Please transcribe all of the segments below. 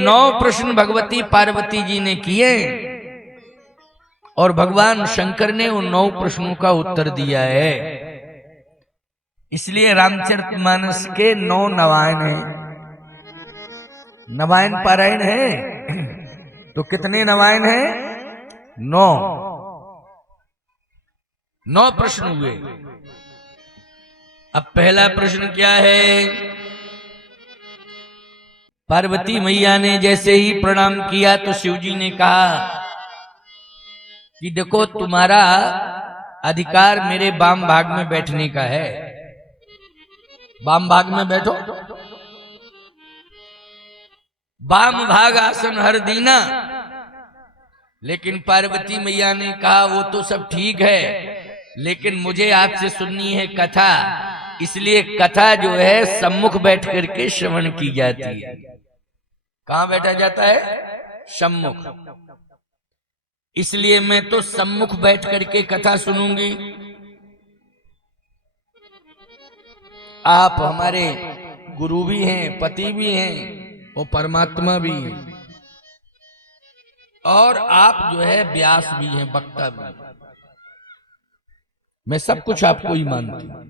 9 प्रश्न भगवती पार्वती जी ने किए और भगवान शंकर ने उन 9 प्रश्नों का उत्तर दिया है। इसलिए रामचरितमानस के 9 नवायन हैं। नवायन पारायण है तो कितने नवायन हैं? 9 प्रश्न हुए। अब पहला प्रश्न क्या है? पार्वती मैया ने जैसे ही प्रणाम किया तो शिवजी ने कहा कि देखो तुम्हारा अधिकार मेरे वाम भाग में बैठने का है, वाम भाग में बैठो। वाम भाग आसन हर दीना। लेकिन पार्वती मैया ने कहा वो तो सब ठीक है, लेकिन मुझे आपसे सुननी है कथा, इसलिए कथा जो है सम्मुख बैठ करके श्रवण की जाती है। कहां बैठा जाता है? सम्मुख। इसलिए मैं तो सम्मुख बैठ करके कथा सुनूंगी। आप हमारे गुरु भी हैं, पति भी हैं और परमात्मा भी हैं, और आप जो है व्यास भी हैं, वक्ता भी हैं। मैं सब कुछ आपको ही मानती हूं।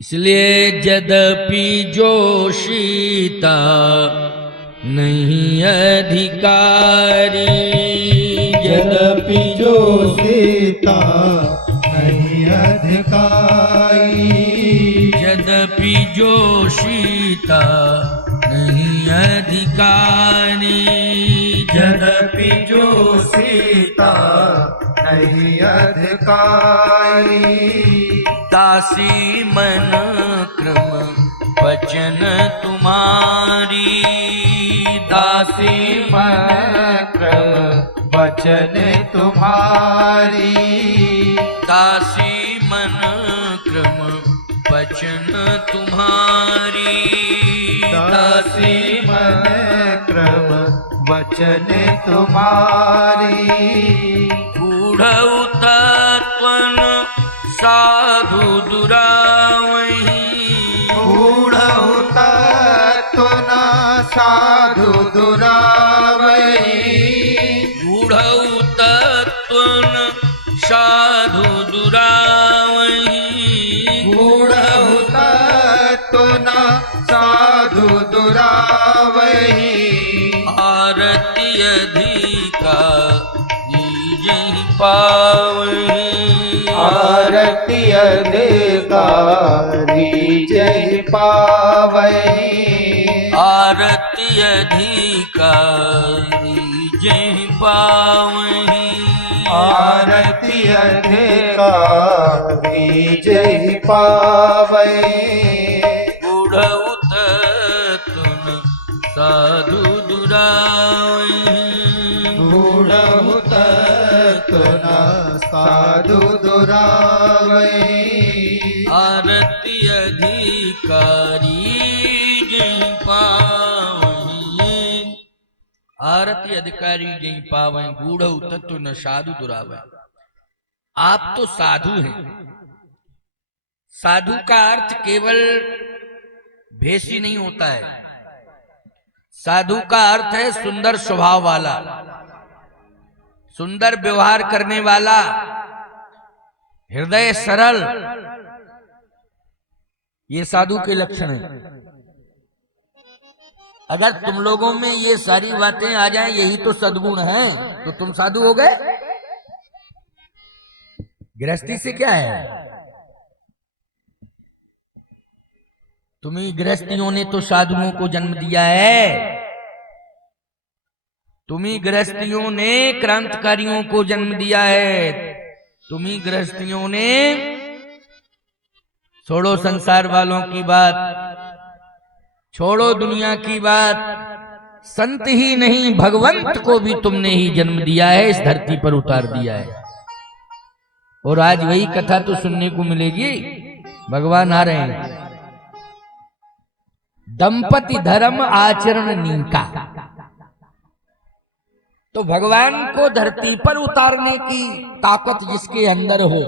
इसलिए यद्यपि जोशिता नहीं अधिकारी, यद्यपि जोशिता नहीं अधिकारी, यद्यपि जोशिता नहीं अधिकारी, यद्यपि जोशिता नहीं अधिकारी, दासी मन क्रम वचन तुम्हारी, दासी मन क्रम वचन तुम्हारी, दासी मन क्रम वचन तुम्हारी, दासी मन क्रम वचन तुम्हारी, गूढ़ तत्वन साधु दुरावही, गूढ़ तत्वन साधु दुरावही, गूढ़ तत्वन साधु दुरावही, गूढ़ तत्वन साधु दुरावही, आरती अधिकारी जहि पावही, आरती अधिकारी जय पावही, आरती अधिकारी जहि पावही, आरती अधिकारी जय पावही, गूढ़ तत्वन साधु दुरावही, गूढ़ तत्वन साधु दुरावही, आरती अधिकारी जहि पावही, आरती अधिकारी जहि पावही, गूढ़ तत्व न साधु दुरावही। आप तो साधु हैं। साधु का अर्थ केवल भेषी नहीं होता है। साधु का अर्थ है सुंदर स्वभाव वाला, सुंदर व्यवहार करने वाला, हृदय सरल, ये साधु के लक्षण हैं। अगर तुम लोगों में ये सारी बातें आ जाएं, यही तो सद्गुण हैं, तो तुम साधु हो गए। गृहस्थी से क्या है? तुम्ही गृहस्थियों ने तो साधुओं को जन्म दिया है। तुम्ही गृहस्थियों ने क्रांतिकारियों को जन्म दिया है। तुम्ही गृहस्थियों ने, छोड़ो संसार वालों की बात, छोड़ो दुनिया की बात, संत ही नहीं भगवंत को भी तुमने ही जन्म दिया है, इस धरती पर उतार दिया है। और आज वही कथा तो सुनने को मिलेगी। भगवान आ रहे हैं। दंपति धर्म आचरण नीका। तो भगवान को धरती पर उतारने की ताकत जिसके अंदर हो,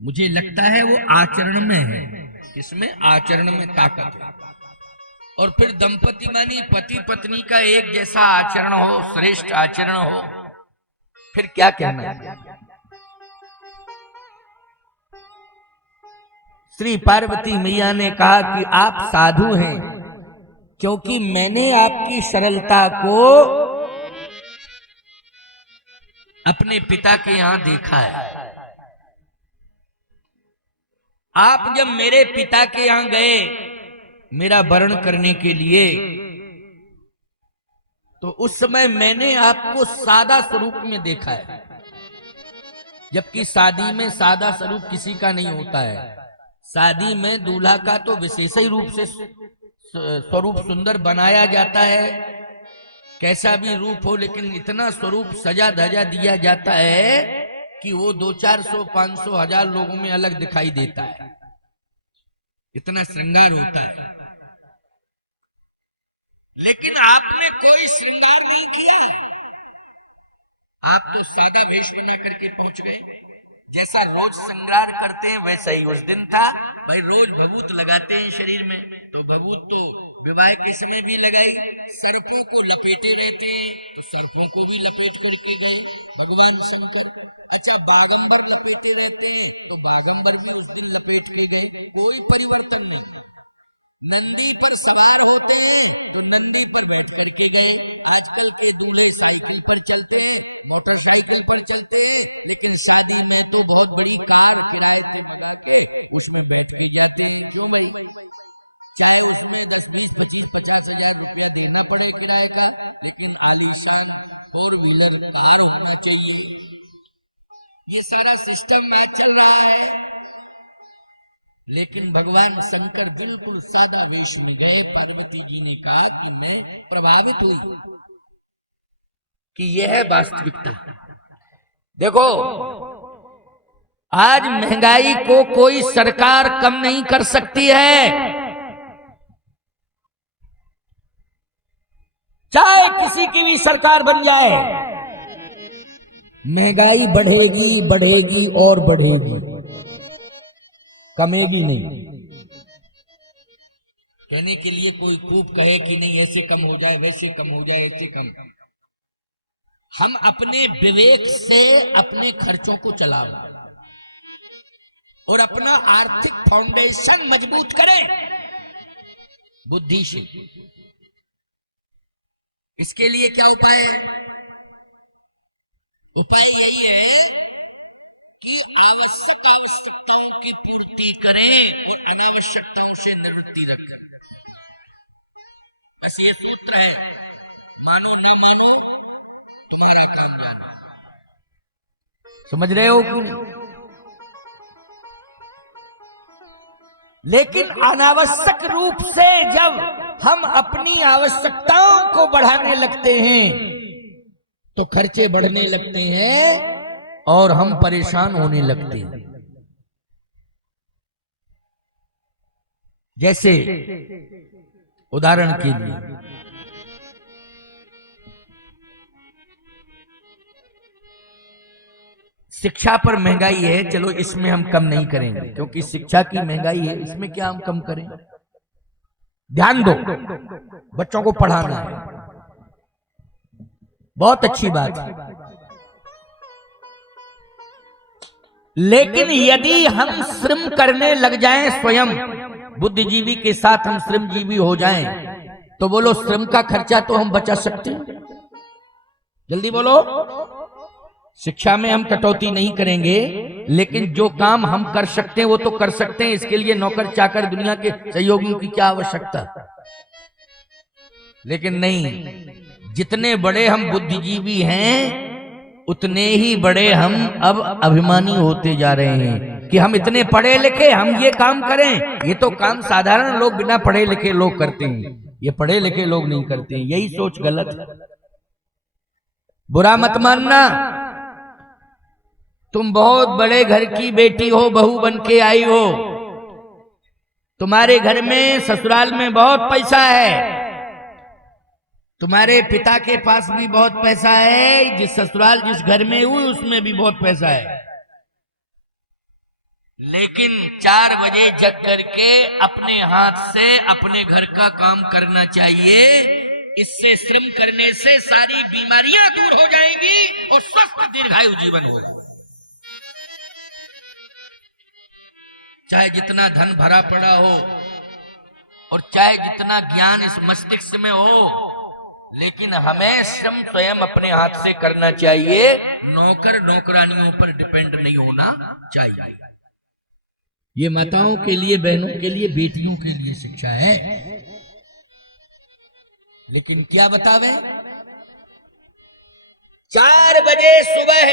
मुझे लगता है वो आचरण में है। किसमें? आचरण में ताकत है। और फिर दंपति मानी पति पत्नी का एक जैसा आचरण हो, श्रेष्ठ आचरण हो, फिर क्या कहना है। श्री पार्वती मैया ने कहा कि आप साधु हैं, क्योंकि मैंने आपकी सरलता को अपने पिता के यहां देखा है। आप जब मेरे पिता के यहां गए मेरा वरण करने के लिए, तो उस समय मैंने आपको सादा स्वरूप में देखा है, जबकि शादी में सादा स्वरूप किसी का नहीं होता है। शादी में दूल्हा का तो विशेष ही रूप से स्वरूप सुंदर बनाया जाता है, कैसा भी रूप हो, लेकिन इतना स्वरूप सजा धजा दिया जाता है कि वो 200-400 500 1000 लोगों में अलग दिखाई देता है, इतना श्रृंगार होता है। लेकिन आपने कोई श्रृंगार नहीं किया है, आप तो सादा वेश बना करके पहुंच गए। जैसा रोज श्रृंगार करते हैं वैसा ही उस दिन था। भाई रोज भभूत लगाते हैं शरीर में, तो भभूत तो विवाह के समय भी लगाई। सर्पों को लपेटे रहते हैं, तो सर्पों को भी लपेट करके गए भगवान शंकर। अच्छा, बागंबर लपेटे रहते हैं, तो बागंबर भी उस दिन लपेट के गए, कोई परिवर्तन नहीं। नंदी पर सवार होते हैं, तो नंदी पर बैठ करके गए। आजकल के दूल्हे साइकिल पर चलते हैं, मोटरसाइकिल पर चलते हैं, लेकिन शादी में तो बहुत बड़ी कार किराए से मंगा के उसमें बैठ के जाते हैं। क्यों भाई? चाहे उसमें 10, 20, 25, 50 हजार रुपया देना पड़े किराए का, लेकिन आलीशान 4 व्हीलर कार होना चाहिए। ये सारा सिस्टम आज चल रहा है। लेकिन भगवान शंकर बिल्कुल सादा वेश में गए। पार्वती जी ने कहा कि मैं प्रभावित हुई कि यह है वास्तविकता। देखो, आज महंगाई को कोई सरकार कम नहीं कर सकती है, चाहे किसी की भी सरकार बन जाए, महंगाई बढ़ेगी बढ़ेगी और बढ़ेगी, कमेगी नहीं। कहने के लिए कोई खूब कहे कि नहीं ऐसे कम हो जाए, वैसे कम हो जाए, ऐसे कम। हम अपने विवेक से अपने खर्चों को चलाओ और अपना आर्थिक फाउंडेशन मजबूत करें बुद्धि से। इसके लिए क्या उपाय है? उपाय यही है कि आवश्यकताओं की पूर्ति करें और अनावश्यकताओं से निवृत्ति रखें। बस ये सूत्र है, मानो न मानो तुम्हारा काम। समझ रहे हो कि? लेकिन अनावश्यक रूप से जब हम अपनी आवश्यकताओं को बढ़ाने लगते हैं तो खर्चे बढ़ने लगते हैं और हम परेशान होने लगते हैं। जैसे उदाहरण के लिए शिक्षा पर महंगाई है, चलो इसमें हम कम नहीं करेंगे क्योंकि शिक्षा की महंगाई है, इसमें क्या हम कम करें? ध्यान दो, बच्चों को पढ़ाना है, बहुत अच्छी बात है। लेकिन यदि हम श्रम करने लग जाएं, स्वयं बुद्धिजीवी के साथ हम श्रमजीवी हो जाएं, तो बोलो श्रम का खर्चा तो हम बचा सकते हैं? जल्दी बोलो। शिक्षा में हम कटौती नहीं करेंगे, लेकिन जो काम हम कर सकते हैं वो तो कर सकते हैं। इसके लिए नौकर चाकर दुनिया के सहयोगियों की क्या आवश्यकता? लेकिन नहीं, जितने बड़े हम बुद्धिजीवी हैं उतने ही बड़े हम अब अभिमानी होते जा रहे हैं कि हम इतने पढ़े लिखे, हम ये काम करें। ये तो काम साधारण लोग, बिना पढ़े लिखे लोग करते हैं, ये पढ़े लिखे लोग नहीं करते हैं। यही सोच गलत है। बुरा मत मानना, तुम बहुत बड़े घर की बेटी हो, बहू बन के आई हो, तुम्हारे घर में ससुराल में बहुत पैसा है, तुम्हारे पिता के पास भी बहुत पैसा है, जिस ससुराल जिस घर में हुई उसमें भी बहुत पैसा है। लेकिन 4 बजे जग करके अपने हाथ से अपने घर का काम करना चाहिए। इससे श्रम करने से सारी बीमारियां दूर हो जाएंगी और स्वस्थ दीर्घायु जीवन होगा। चाहे जितना धन भरा पड़ा हो और चाहे जितना ज्ञान इस मस्तिष्क में हो, लेकिन हमें श्रम स्वयं अपने हाथ से करना चाहिए। नौकर नौकरानियों पर डिपेंड नहीं होना चाहिए। ये माताओं के लिए, बहनों के लिए, बेटियों के लिए शिक्षा है। लेकिन क्या बतावे, 4 बजे सुबह,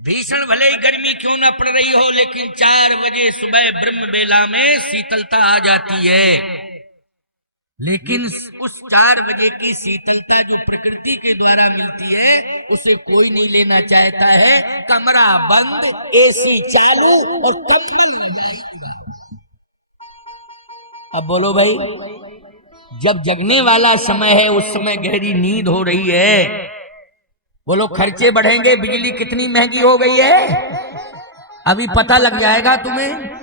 भीषण भले ही गर्मी क्यों ना पड़ रही हो, लेकिन 4 बजे सुबह ब्रह्म बेला में शीतलता आ जाती है। लेकिन उस 4 बजे की शीतलता जो प्रकृति के द्वारा मिलती है, उसे कोई नहीं लेना चाहता है। कमरा बंद, एसी चालू और अब बोलो भाई, जब जगने वाला समय है उस समय गहरी नींद हो रही है। बोलो खर्चे बढ़ेंगे, बिजली कितनी महंगी हो गई है, अभी पता लग जाएगा तुम्हें।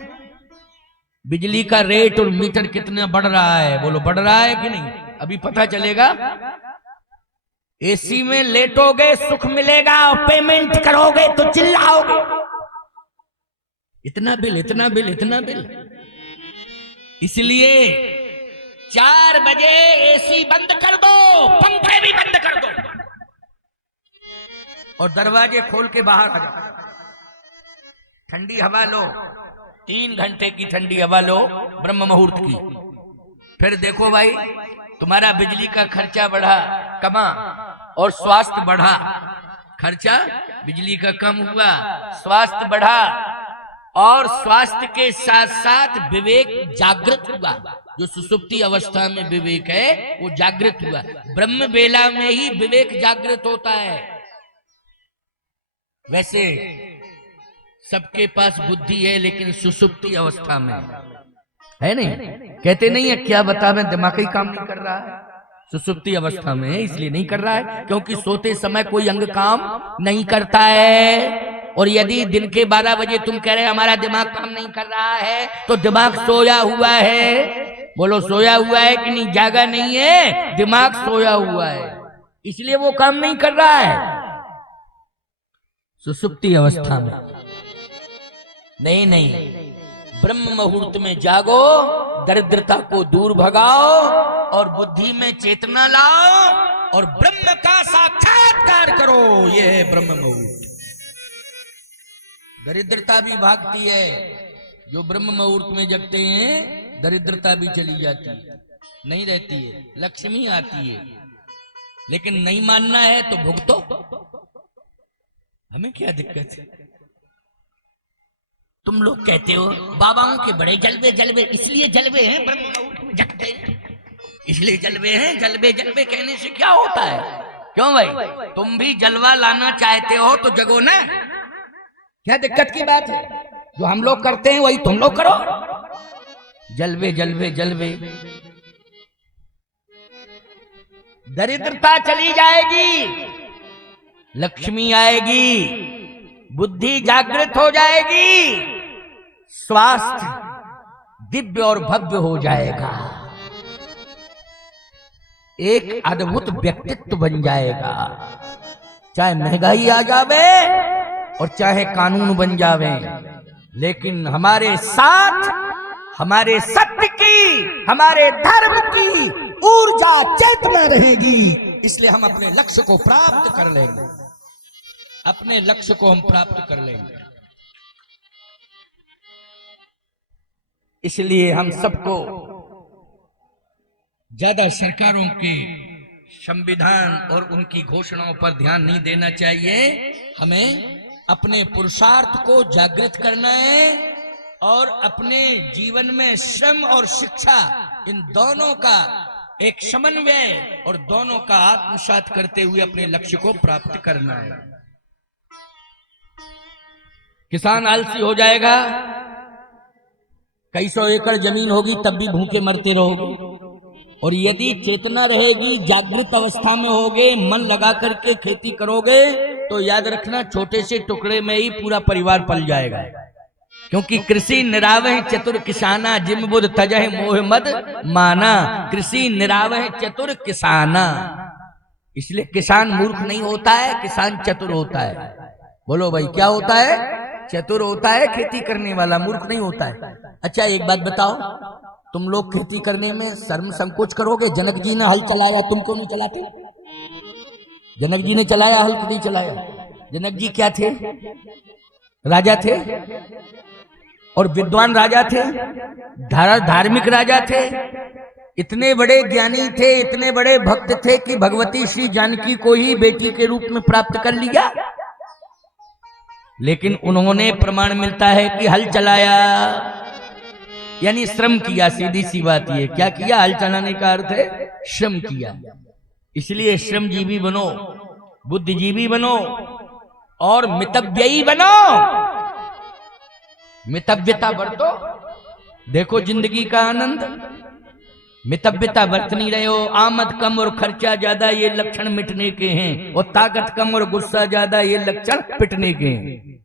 बिजली का रेट और मीटर कितना बढ़ रहा है, बोलो बढ़ रहा है कि नहीं, अभी पता चलेगा। एसी में लेटोगे सुख मिलेगा और पेमेंट करोगे तो चिल्लाओगे, इतना बिल, इतना बिल, इतना बिल। इसलिए 4 बजे एसी बंद कर दो, पंखे भी बंद कर दो और दरवाजे खोल के बाहर आ जाओ। ठंडी हवा लो, 3 घंटे की ठंडी हवा लो ब्रह्म मुहूर्त की। फिर देखो भाई, तुम्हारा बिजली का खर्चा बढ़ा, कमा, और स्वास्थ्य बढ़ा। खर्चा बिजली का कम हुआ, स्वास्थ्य बढ़ा, और स्वास्थ्य के साथ साथ विवेक जागृत हुआ। जो सुसुप्ति अवस्था में विवेक है वो जागृत हुआ। ब्रह्म बेला में ही विवेक जागृत होता है। वैसे सबके पास बुद्धि है, लेकिन सुसुप्ति अवस्था में है नहीं। कहते नहीं है क्या बता, मैं दिमाग ही काम नहीं कर रहा है, सुसुप्ति अवस्था में है इसलिए नहीं कर रहा है, क्योंकि सोते समय कोई अंग काम नहीं करता है। और यदि दिन के 12 बजे तुम कह रहे हमारा दिमाग काम नहीं कर रहा है, तो दिमाग सोया हुआ है। बोलो सोया हुआ है कि नहीं, जागा नहीं है, दिमाग सोया हुआ है, इसलिए वो काम नहीं कर रहा है सुसुप्ति अवस्था में। नहीं नहीं, ब्रह्म मुहूर्त में जागो, दरिद्रता को दूर भगाओ और बुद्धि में चेतना लाओ और ब्रह्म का साक्षात्कार करो। यह है ब्रह्म मुहूर्त। दरिद्रता भी भागती है, जो ब्रह्म मुहूर्त में जगते हैं दरिद्रता भी चली जाती है, नहीं रहती है, लक्ष्मी आती है। लेकिन नहीं मानना है तो भुगतो, हमें क्या दिक्कत है। तुम लोग कहते हो बाबाओं के बड़े जलवे जलवे, इसलिए जलवे हैं, ब्रह्म मुहूर्त में जगते हैं इसलिए जलवे हैं। जलवे जलवे कहने से क्या होता है, क्यों भाई, तुम भी जलवा लाना चाहते हो तो जगो ना, क्या दिक्कत की बात है। जो हम लोग करते हैं वही तुम लोग करो, जलवे जलवे जलवे। दरिद्रता चली जाएगी, लक्ष्मी आएगी, बुद्धि जागृत हो जाएगी, स्वास्थ्य दिव्य और भव्य हो जाएगा, एक अद्भुत व्यक्तित्व बन जाएगा। चाहे महंगाई आ जावे और चाहे कानून बन जावे, लेकिन हमारे साथ हमारे सत्य की, हमारे धर्म की ऊर्जा चेतना रहेगी। इसलिए हम अपने लक्ष्य को प्राप्त कर लेंगे, अपने लक्ष्य को हम प्राप्त कर लेंगे। इसलिए हम सबको ज्यादा सरकारों के संविधान और उनकी घोषणाओं पर ध्यान नहीं देना चाहिए। हमें अपने पुरुषार्थ को जागृत करना है और अपने जीवन में श्रम और शिक्षा, इन दोनों का एक समन्वय और दोनों का आत्मसात करते हुए अपने लक्ष्य को प्राप्त करना है। किसान आलसी हो जाएगा, कई सौ एकड़ जमीन होगी तब भी भूखे मरते रहोगे। और यदि चेतना रहेगी, जागृत अवस्था में होगे, मन लगा करके खेती करोगे, तो याद रखना छोटे से टुकड़े में ही पूरा परिवार पल जाएगा। क्योंकि कृषि निरावह चतुर किसाना जिम बुध तजह मोह मद माना। कृषि निरावह चतुर किसाना, इसलिए किसान मूर्ख नहीं होता है, किसान चतुर होता है। बोलो भाई क्या होता है? चतुर होता है खेती करने वाला, मूर्ख नहीं होता है। अच्छा एक बात बताओ, तुम लोग खेती करने में शर्म संकोच करोगे? जनक जी ने हल चलाया, तुम क्यों नहीं चलाते? जनक जी ने चलाया हल, क्यों नहीं चलाया? जनक जी क्या थे? राजा थे, और विद्वान राजा थे, धार्मिक राजा थे, इतने बड़े ज्ञानी थे, इतने बड़े भक्त थे कि भगवती श्री जानकी को ही बेटी के रूप में प्राप्त कर लिया। लेकिन उन्होंने प्रमाण मिलता है कि हल चलाया, यानी श्रम किया। सीधी सी बात ये, क्या किया? हल चलाने का अर्थ है श्रम किया। इसलिए श्रमजीवी बनो, बुद्धिजीवी बनो और मितव्ययी बनो, मितव्यता बरतो। देखो जिंदगी का आनंद, मितव्यता बरत नहीं रहे हो। आमद कम और खर्चा ज्यादा ये लक्षण मिटने के हैं, और ताकत कम और गुस्सा ज्यादा ये लक्षण पिटने के हैं।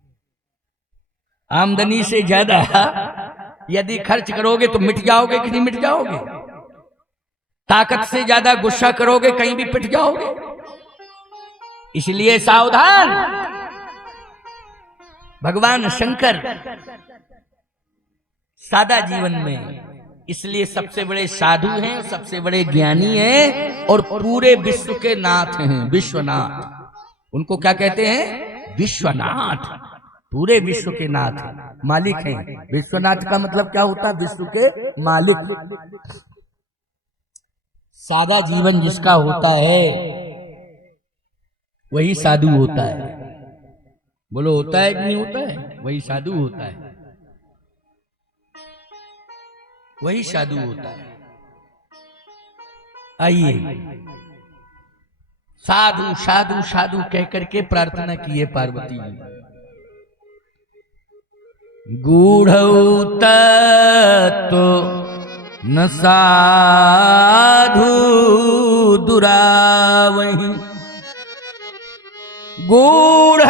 आमदनी से ज्यादा यदि खर्च करोगे तो मिट जाओगे कि नहीं मिट जाओगे? ताकत से ज्यादा गुस्सा करोगे कहीं भी पिट जाओगे। इसलिए सावधान। भगवान शंकर सादा जीवन में इसलिए सबसे बड़े साधु हैं, सबसे बड़े ज्ञानी हैं, और पूरे विश्व के नाथ हैं, विश्वनाथ। उनको क्या कहते हैं? विश्वनाथ। पूरे विश्व के नाथ हैं, मालिक हैं। विश्वनाथ का मतलब क्या होता है? विश्व के मालिक। सादा जीवन जिसका होता है वही साधु होता है। बोलो होता है कि नहीं होता है? वही साधु होता है, वही साधु होता है। आइए साधु साधु साधु कह करके प्रार्थना की है पार्वती जी। गूढ़ तो न साधु दुरावहि, गूढ़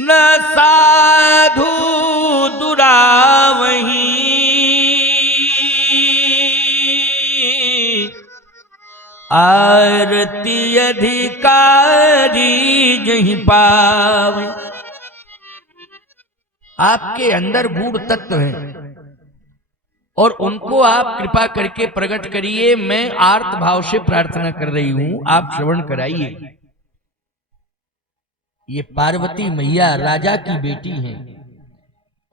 न साधु दुरावहि, आरती अधिकारी जहि पावे। आपके अंदर गूढ़ तत्व है और उनको आप कृपा करके प्रकट करिए। मैं आर्त भाव से प्रार्थना कर रही हूं, आप श्रवण कराइए। ये पार्वती मैया राजा की बेटी हैं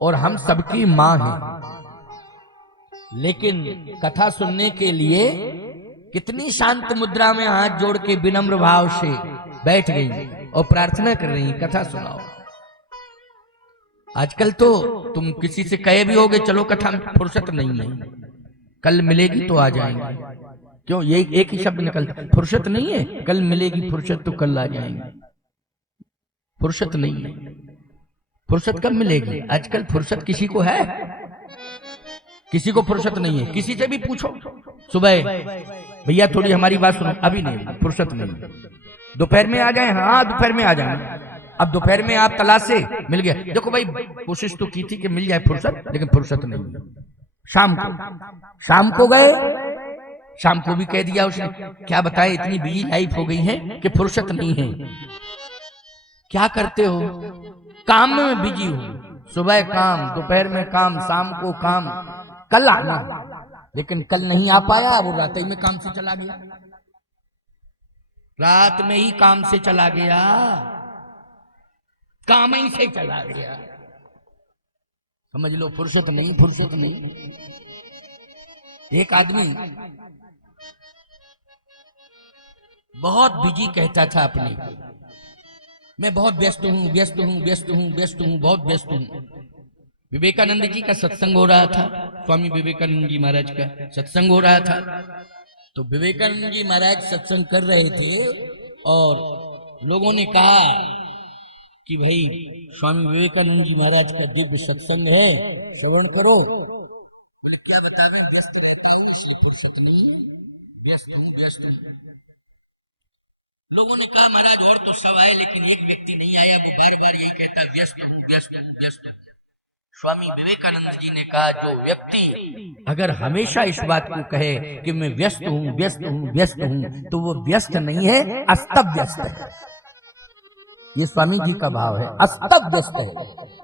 और हम सबकी मां हैं, लेकिन कथा सुनने के लिए कितनी शांत मुद्रा में हाथ जोड़ के विनम्र भाव से बैठ गई और प्रार्थना कर रही, कथा सुनाओ। आजकल तो तुम किसी से कहे भी होगे चलो कथा में, फुर्सत नहीं है, कल मिलेगी तो आ जाएंगे। क्यों? ये एक ही शब्द निकलता, फुर्सत नहीं है, कल मिलेगी फुर्सत तो कल आ जाएंगे। फुर्सत नहीं है, फुर्सत कब मिलेगी? आजकल फुर्सत किसी को है? किसी को फुर्सत नहीं है। किसी से भी पूछो सुबह, भैया थोड़ी हमारी बात सुनो, अभी नहीं, फुर्सत नहीं। दोपहर में आ जाए, हाँ दोपहर में आ जाए। अब दोपहर में आप तलाश से मिल गया, देखो भाई कोशिश तो की थी कि मिल जाए फुर्सत, लेकिन फुर्सत नहीं। शाम को गए, शाम को भी कह दिया उसने, क्या बताए इतनी बिजी लाइफ हो गई है कि फुर्सत नहीं है। क्या करते हो? काम में बिजी हो, सुबह काम, दोपहर में काम, शाम को काम, कल आना, लेकिन कल नहीं आ पाया, वो रात ही में काम से चला गया, रात में ही काम से चला गया, काम ही से चला गया। समझ लो फुर्सत नहीं, फुर्सत नहीं। एक आदमी बहुत बिजी कहता था अपने, मैं बहुत व्यस्त हूं, व्यस्त हूं, व्यस्त हूं, व्यस्त हूं, बहुत व्यस्त हूं। विवेकानंद जी का सत्संग हो रहा था, स्वामी विवेकानंद जी महाराज का सत्संग हो रहा था। तो विवेकानंद जी महाराज सत्संग कर रहे थे और लोगों ने कहा कि भाई स्वामी विवेकानंद जी महाराज का दिव्य सत्संग है, श्रवण करो। बोले क्या बता रहे? व्यस्त रहता हूं इसलिए फुर्सत नहीं, व्यस्त हूं, व्यस्त हूं। लोगों ने कहा महाराज और तो सब आए लेकिन एक व्यक्ति नहीं आया, वो बार बार यही कहता व्यस्त हूँ व्यस्त हूँ व्यस्त हूँ। स्वामी विवेकानंद जी ने कहा जो व्यक्ति अगर हमेशा इस बात को कहे कि मैं व्यस्त हूँ व्यस्त हूँ व्यस्त हूँ, तो वो व्यस्त नहीं है, अस्तव्यस्त व्यस्त है। ये स्वामी जी का भाव है, अस्तव्यस्त व्यस्त है।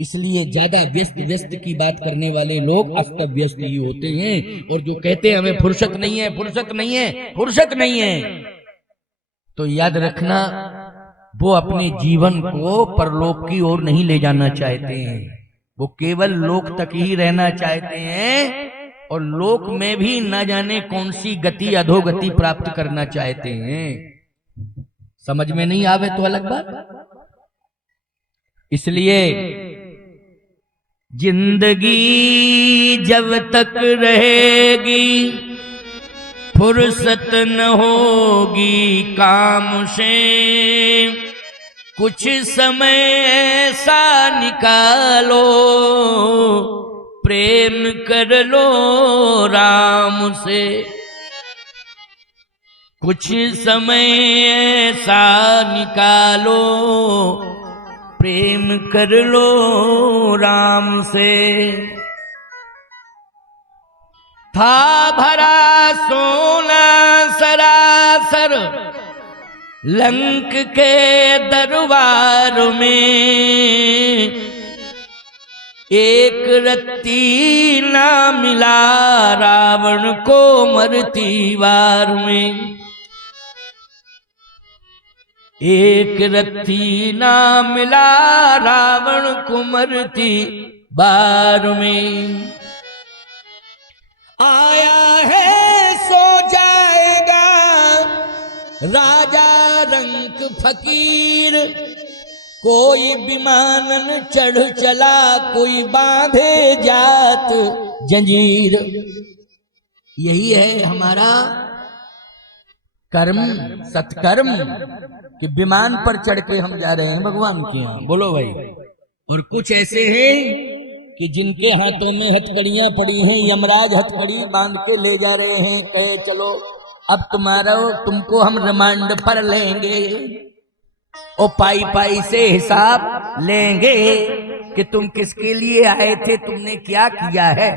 इसलिए ज्यादा व्यस्त व्यस्त की बात करने वाले लोग अस्त व्यस्त ही होते हैं। और जो कहते हैं हमें फुर्सत नहीं है फुर्सत नहीं है फुर्सत नहीं है, तो याद रखना वो अपने जीवन को परलोक की ओर नहीं ले जाना चाहते हैं, वो केवल लोक तक ही रहना चाहते हैं और लोक में भी न जाने कौन सी गति अधोगति प्राप्त करना चाहते हैं। समझ में नहीं आवे तो अलग बात। इसलिए जिंदगी जब तक रहेगी फुर्सत न होगी काम से, कुछ समय ऐसा निकालो प्रेम कर लो राम से। कुछ समय ऐसा निकालो प्रेम कर लो राम से। था भरा सोना सरासर लंक के दरबार में, एक रत्ती ना मिला रावण को मरती वार में। एक रत्ती ना मिला रावण को मरती बार में। आया है सो जाएगा राजा रंक फकीर, कोई विमानन चढ़ चला कोई बांधे जात जंजीर। यही है हमारा कर्म सत्कर्म कि विमान पर चढ़ के हम जा रहे हैं भगवान के यहाँ। बोलो भाई। और कुछ ऐसे हैं कि जिनके हाथों में हथकड़ियां पड़ी हैं, यमराज हथकड़ी बांध के ले जा रहे हैं, कहे चलो अब तुमको हम रिमांड पर लेंगे और पाई पाई से हिसाब लेंगे कि तुम किसके लिए आए थे, तुमने क्या किया है,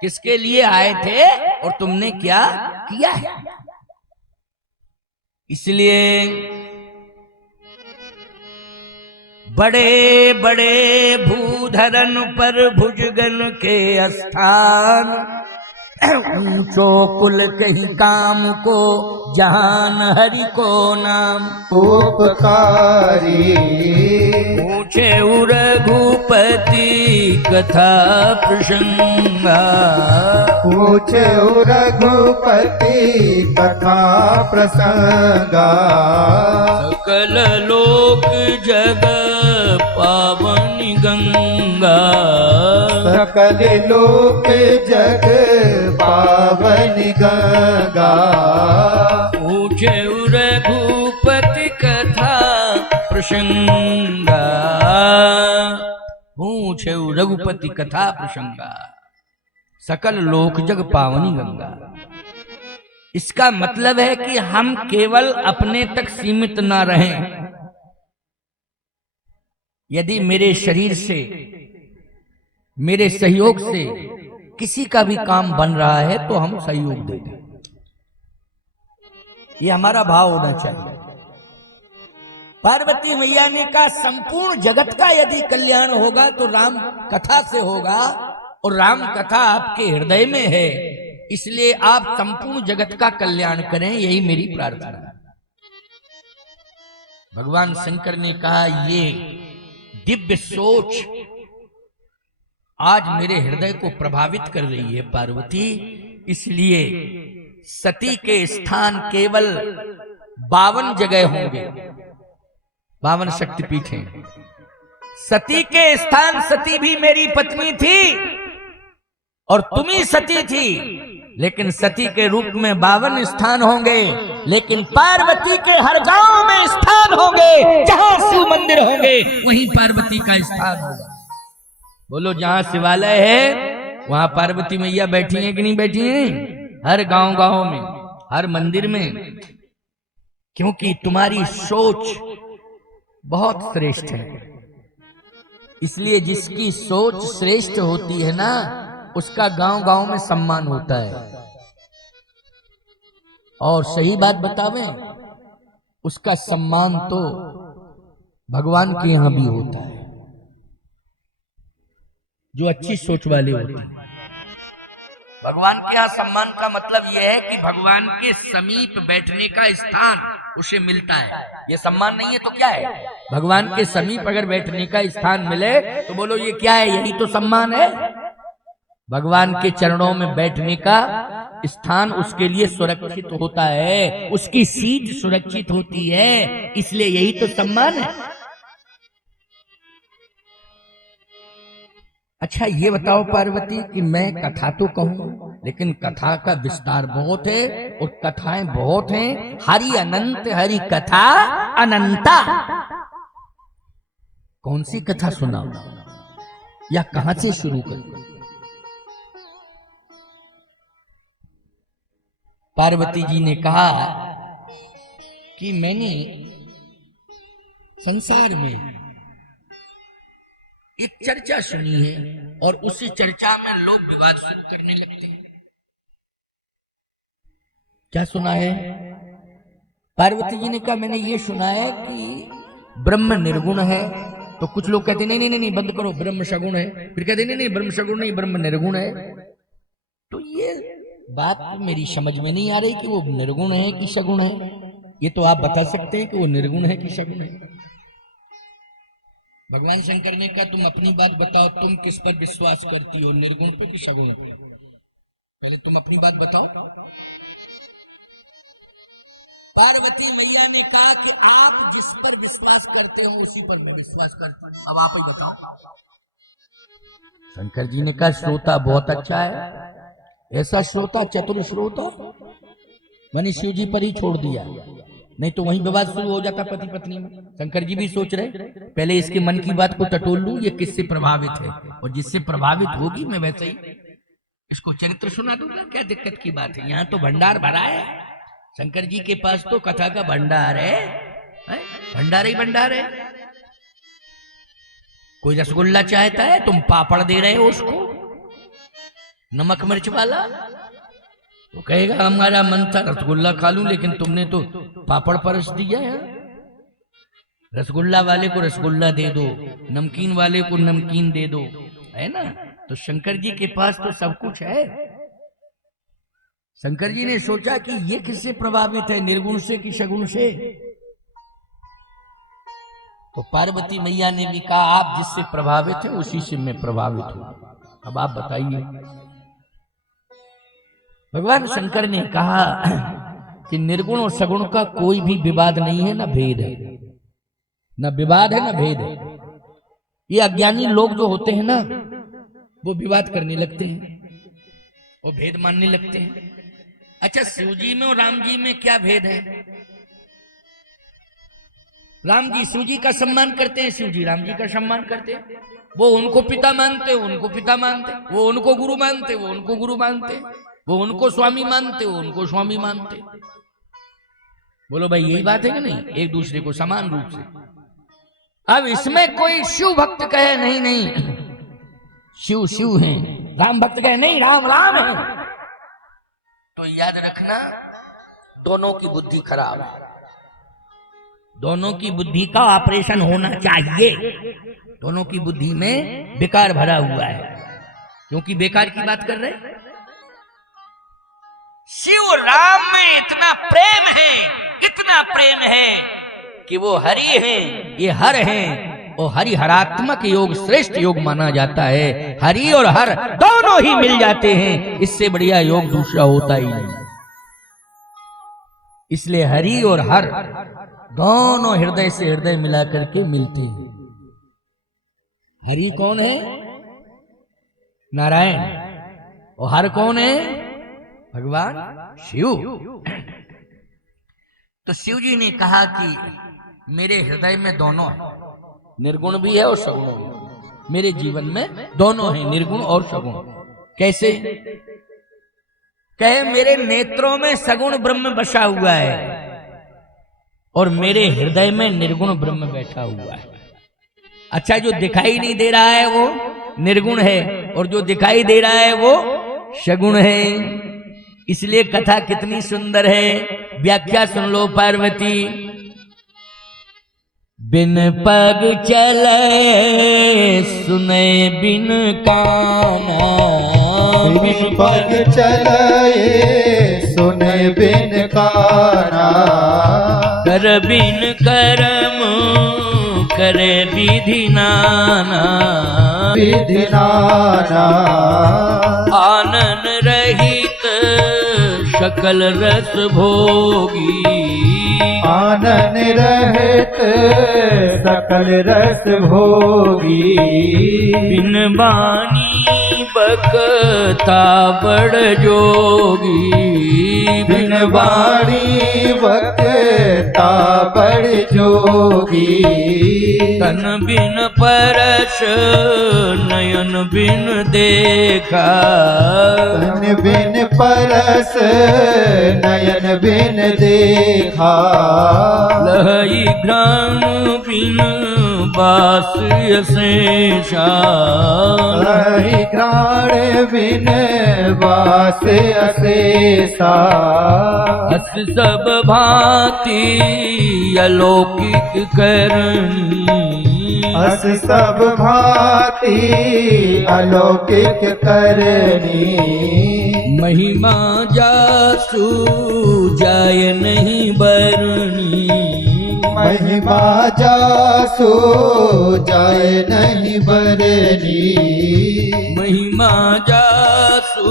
किसके लिए आए थे और तुमने क्या किया है। इसलिए बड़े बड़े भूधरन पर भुजगन के स्थान, ऊंचो कुल कहीं काम को जहान हरि को नाम। उपकारी पूछे रघुपति कथा प्रसंगा, पूछे रघुपति कथा प्रसंगा। सकल लोक जग पावनी गंगा, सकल लोक जग पावनी गंगा। पूछे रघुपति कथा प्रसंगा, पूछे रघुपति कथा प्रसंगा। सकल लोक जग पावनी गंगा। इसका मतलब है कि हम केवल अपने तक सीमित ना रहें। यदि मेरे शरीर से मेरे सहयोग से किसी का भी काम बन रहा है तो हम सहयोग दे दें, ये हमारा भाव होना चाहिए। पार्वती मैया ने कहा संपूर्ण जगत का यदि कल्याण होगा तो राम कथा से होगा, और राम कथा आपके हृदय में है, इसलिए आप संपूर्ण जगत का कल्याण करें, यही मेरी प्रार्थना है। भगवान शंकर ने कहा ये दिव्य सोच आज मेरे हृदय को प्रभावित कर रही है पार्वती, इसलिए सती के स्थान केवल 52 जगह होंगे, 52 शक्तिपीठ हैं। सती के स्थान, सती भी मेरी पत्नी थी और तुम ही सती थी, लेकिन सती के रूप में 52 स्थान होंगे, लेकिन पार्वती के हर गांव में स्थान होंगे। जहां शिव मंदिर होंगे वहीं पार्वती का स्थान होगा। बोलो, जहां शिवालय है वहां पार्वती मैया बैठी हैं कि नहीं बैठी हैं? हर गांव गांव में, हर मंदिर में क्योंकि तुम्हारी सोच बहुत श्रेष्ठ है। इसलिए जिसकी सोच श्रेष्ठ होती है ना, उसका गांव गांव में सम्मान होता है। और सही बात बतावें, उसका सम्मान तो भगवान के यहां भी होता है, जो अच्छी सोच वाले होते हैं। भगवान के यहाँ सम्मान का मतलब यह है कि भगवान के समीप बैठने का स्थान उसे मिलता है। ये सम्मान नहीं है तो क्या है? भगवान के समीप अगर बैठने का स्थान मिले तो बोलो ये क्या है? यही तो सम्मान है। भगवान के चरणों में बैठने का स्थान उसके लिए सुरक्षित होता है, उसकी सीट सुरक्षित होती है, इसलिए यही तो सम्मान है। अच्छा ये बताओ पार्वती कि मैं कथा तो कहूं, लेकिन कथा का विस्तार बहुत है और कथाएं बहुत हैं। हरि अनंत हरि कथा अनंता। कौन सी कथा सुनाऊं या कहां से शुरू करूं? पार्वती जी ने कहा कि मैंने संसार में एक चर्चा सुनी है और उसी चर्चा में लोग विवाद शुरू करने लगते हैं। क्या सुना है? पार्वती जी ने कहा मैंने ये सुना है कि ब्रह्म निर्गुण है। तो कुछ लोग कहते नहीं नहीं नहीं, नहीं बंद करो, ब्रह्म सगुण है। फिर कहते नहीं नहीं ब्रह्म सगुण नहीं, ब्रह्म निर्गुण है। तो ये बात मेरी समझ में नहीं आ रही कि वो निर्गुण है कि सगुण है। ये तो आप बता सकते हैं कि वो निर्गुण है कि सगुण है। भगवान शंकर ने कहा तुम अपनी बात बताओ, तुम किस पर विश्वास करती हो, निर्गुण पे कि सगुण पे? पहले तुम अपनी बात बताओ। पार्वती मैया ने कहा कि आप जिस पर विश्वास करते हो उसी पर मैं विश्वास करता हूं, अब आप ही बताओ। शंकर जी ने कहा श्रोता बहुत अच्छा है, ऐसा श्रोता चतुर श्रोता। मैंने शिव जी पर ही छोड़ दिया, नहीं तो वहीं विवाद शुरू हो जाता पति पत्नी में। शंकर जी भी सोच रहे पहले इसके मन की बात को टटोल लूं, ये किससे प्रभावित है, और जिससे प्रभावित होगी मैं वैसे ही इसको चरित्र सुना दूंगा। क्या दिक्कत की बात है? यहाँ तो भंडार भरा है, शंकर जी के पास तो कथा का भंडार है, भंडार ही भंडार है। कोई रसगुल्ला चाहता है, तुम पापड़ दे रहे हो उसको, नमक मिर्च वाला। वो कहेगा हमारा मन था रसगुल्ला खा लूं, लेकिन तुमने तो पापड़ परस दिया है। रसगुल्ला वाले को रसगुल्ला दे दो, नमकीन वाले को नमकीन दे दो, है ना? तो शंकर जी के पास तो सब कुछ है। शंकर जी ने सोचा कि ये किससे प्रभावित है, निर्गुण से कि सगुण से? तो पार्वती मैया ने भी कहा आप जिससे प्रभावित है उसी से मैं प्रभावित हूं, अब आप बताइए। भगवान शंकर ने कहा कि निर्गुण और सगुण का कोई भी विवाद नहीं है, ना भेद है, ना विवाद है ना भेद है। ये अज्ञानी लोग जो होते हैं ना, वो विवाद करने लगते हैं और भेद मानने लगते हैं। अच्छा शिव जी में और राम जी में क्या भेद है? राम जी शिव जी का सम्मान करते हैं, शिव जी राम जी का सम्मान करते हैं। वो उनको पिता मानते, उनको पिता मानते, वो उनको गुरु मानते, वो उनको गुरु मानते, वो उनको स्वामी मानते, वो उनको स्वामी मानते। बोलो भाई यही बात है कि नहीं? एक दूसरे को समान रूप से। अब इसमें कोई शिव भक्त कहे नहीं नहीं शिव शिव हैं, राम भक्त कहे नहीं राम राम है, तो याद रखना दोनों की बुद्धि खराब है। दोनों की बुद्धि का ऑपरेशन होना चाहिए। दोनों की बुद्धि में बेकार भरा हुआ है, क्योंकि बेकार की बात कर रहे। शिव राम में इतना प्रेम है, इतना प्रेम है कि वो हरि हैं, ये हर हैं, और हरि हरात्मक योग श्रेष्ठ योग माना जाता है। हरि और हर दोनों ही मिल जाते हैं, इससे बढ़िया योग दूसरा होता ही नहीं। इसलिए हरि और हर दोनों हृदय से हृदय मिलाकर के मिलते हैं। हरि कौन है? नारायण। और हर कौन है? भगवान शिव। तो शिव जी ने कहा कि मेरे हृदय में दोनों है, निर्गुण भी है और सगुण भी। मेरे जीवन में दोनों है, निर्गुण और सगुण। कैसे? कहे मेरे नेत्रों में सगुण ब्रह्म बसा हुआ है, और मेरे हृदय में निर्गुण ब्रह्म बैठा हुआ है। अच्छा, जो दिखाई नहीं दे रहा है वो निर्गुण है और जो दिखाई दे रहा है वो सगुण है। इसलिए कथा कितनी सुंदर है। व्याख्या सुन लो पार्वती। बिन पग चले सुने बिन काना, बिन पग चले सुने बिन काना, कर बिन कर्म करे विधि नाना, विधि नाना, आनन रहित सकल रस भोगी, आनन रहत सकल रस भोगी, बिन बानी बकता बड़ जोगी, बिन वाणी वक्ता बड़ जोगी, तन बिन परश नयन बिन देखा, तन बिन परस नयन बिन देखा, लहई घ्राण बिन बास अशेषा, लहि घ्राण बिन वास अशेषा, अस सब भांति अलौकिक करनी, अस सब भांति अलौकिक करनी, महिमा जासु जाय नहीं बरनी, महिमा जासो जाय नहीं बरनी, महिमा जासु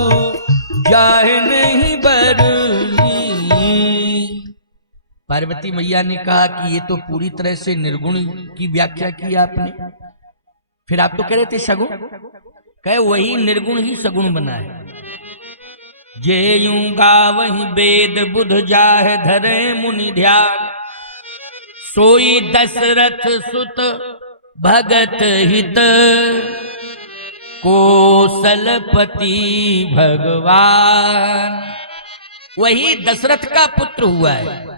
जाय नहीं बरनी। पार्वती मैया ने कहा कि ये तो पूरी तरह से निर्गुण की व्याख्या की आपने। फिर आप तो कह रहे थे सगुण, कहे वही निर्गुण ही सगुण बना है। जे यूं गावहि वेद बुध जाह धरे मुनि ध्यान, सोई दशरथ सुत भगत हित, कौशलपति भगवान। वही दशरथ का पुत्र हुआ है।